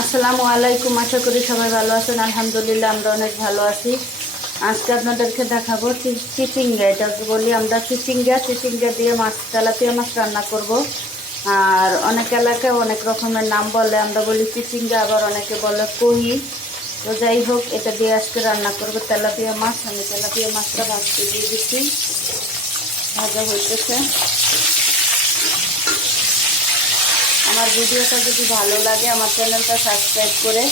আসসালামু আলাইকুম। আশা করি সবাই ভালো আছেন। আলহামদুলিল্লাহ আমরা অনেক ভালো আছি। আজকে আপনাদেরকে দেখাবো চিচিঙ্গা, এটাকে বলি আমরা চিচিঙ্গা। চিচিঙ্গা দিয়ে মাছ, তেলাপিয়া মাছ রান্না করব। আর অনেক এলাকায় অনেক রকমের নাম বলে, আমরা বলি চিচিঙ্গা, আবার অনেকে বলে কহি। তো যাই হোক, এটা দিয়ে আজকে রান্না করব তেলাপিয়া মাছ। আমি তেলাপিয়া মাছটা ভাজতে দিয়ে দিচ্ছি, ভাজা হইতেছে। আমার ভিডিওটা যদি ভালো লাগে আমার চ্যানেলটা সাবস্ক্রাইব করে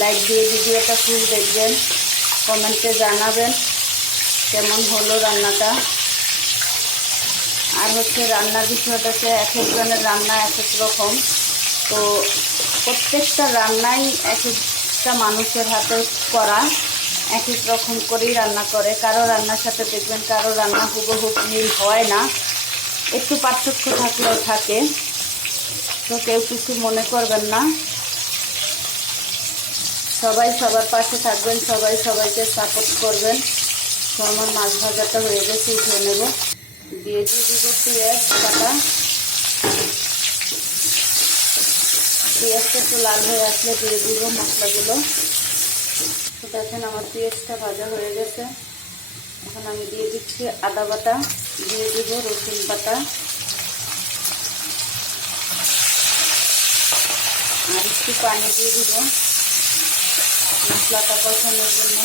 লাইক দিয়ে ভিডিওটা ফুল দেখবেন, কমেন্টে জানাবেন কেমন হলো রান্নাটা। আর রান্নার বিষয়টাতে এক একজনের রান্না এক এক রকম। তো প্রত্যেকটা রান্নাই এক একটা মানুষের হাতে করা, এক এক রকম করেই রান্না করে। কারো রান্নার সাথে দেখবেন কারো রান্না হুবহুব মিল হয় না, একটু পার্থক্য থাকলেও থাকে। তো কেউ কিছু মনে করবেন না, সবাই সবার পাশে থাকবেন, সবাই সবাইকে সাপোর্ট করবেন। তো আমার মাছ ভাজাটা হয়ে গেছে, উঠে নেব। দিয়ে দিব পেঁয়াজ কাটা। পেঁয়াজটা একটু লাল হয়ে আসলে দিয়ে দিব মশলাগুলো। তো দেখেন আমার পেঁয়াজটা ভাজা হয়ে গেছে। এখন আমি দিয়ে দিচ্ছি আদা বাটা, দিয়ে দিব রসুন বাটা, আর একটু পানি দিয়ে দিব মশলাটা কষানোর জন্য।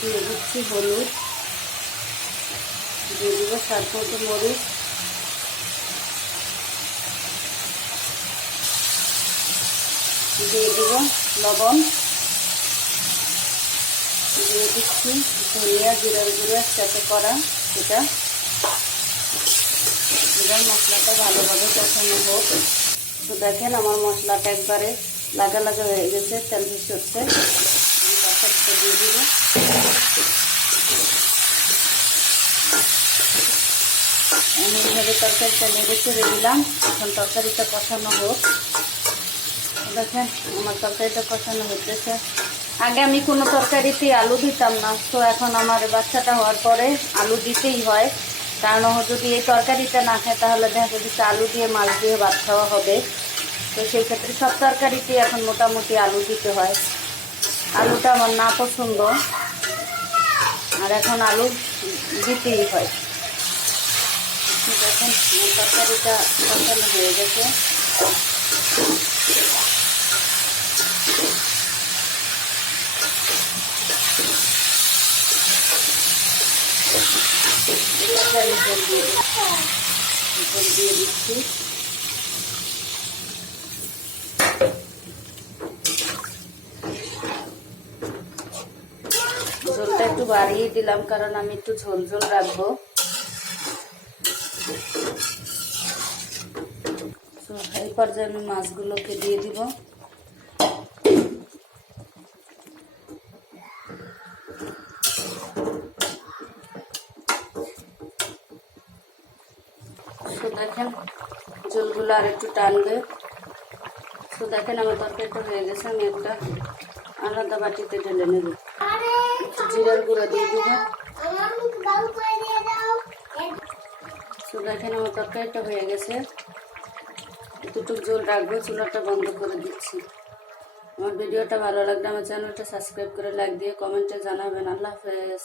দিয়ে দিচ্ছি হলুদ, দিয়ে দিব স্বাদ মতো মরিচ, দিয়ে দিব লবণ, দিয়ে দিচ্ছি ধনিয়া জিরার গুঁড়ো একসাথে করা সেটা। এবার মশলাটা ভালোভাবে কষানো হোক। তো দেখেন আমার মশলাটা একবারে লাগা লাগা হয়ে গেছে, তেল বেশি হচ্ছে। আমি তরকারিটা দিয়ে দিব। আমি এইভাবে তরকারিটা নেড়ে চেড়ে দিলাম। এখন তরকারিটা কষানো হোক। দেখেন আমার তরকারিটা কষানো হতেছে। আগে আমি কোনো তরকারিতেই আলু দিতাম না, তো এখন আমার বাচ্চাটা হওয়ার পরে আলু দিতেই হয়। কারণ যদি এই তরকারিটা না খায় তাহলে দেখা যাচ্ছে আলু দিয়ে মাছ দিয়ে ভাত খাওয়া হবে। তো সেই ক্ষেত্রে সব তরকারিতেই এখন মোটামুটি আলু দিতে হয়। আলুটা আমার না পছন্দ, আর এখন আলু দিতেই হয়। দেখেন তরকারিটা কষানো হয়ে গেছে। দিয়ে দিচ্ছি ঝোলটা একটু বাড়িয়ে দিলাম, কারণ আমি একটু ঝোল ঝোল রাখবো। এই পর্যায়ে আমি মাছগুলোকে দিয়ে দিব। তো দেখেন ঝোলগুলো আর একটু টানবে। তো দেখেন আমার তরকারিটা হয়ে গেছে। আমি একটা আলাদা বাটিতে ঢেলে নেব। জিরার গুঁড়া দিয়ে দিব। তো দেখেন আমার তরকারিটা হয়ে গেছে। একটু ঝোল রাখবো, চুলাটা বন্ধ করে দিচ্ছি। আমার ভিডিওটা ভালো লাগলে আমার চ্যানেলটা সাবস্ক্রাইব করে লাইক দিয়ে কমেন্টে জানাবেন। আল্লাহ হাফেজ।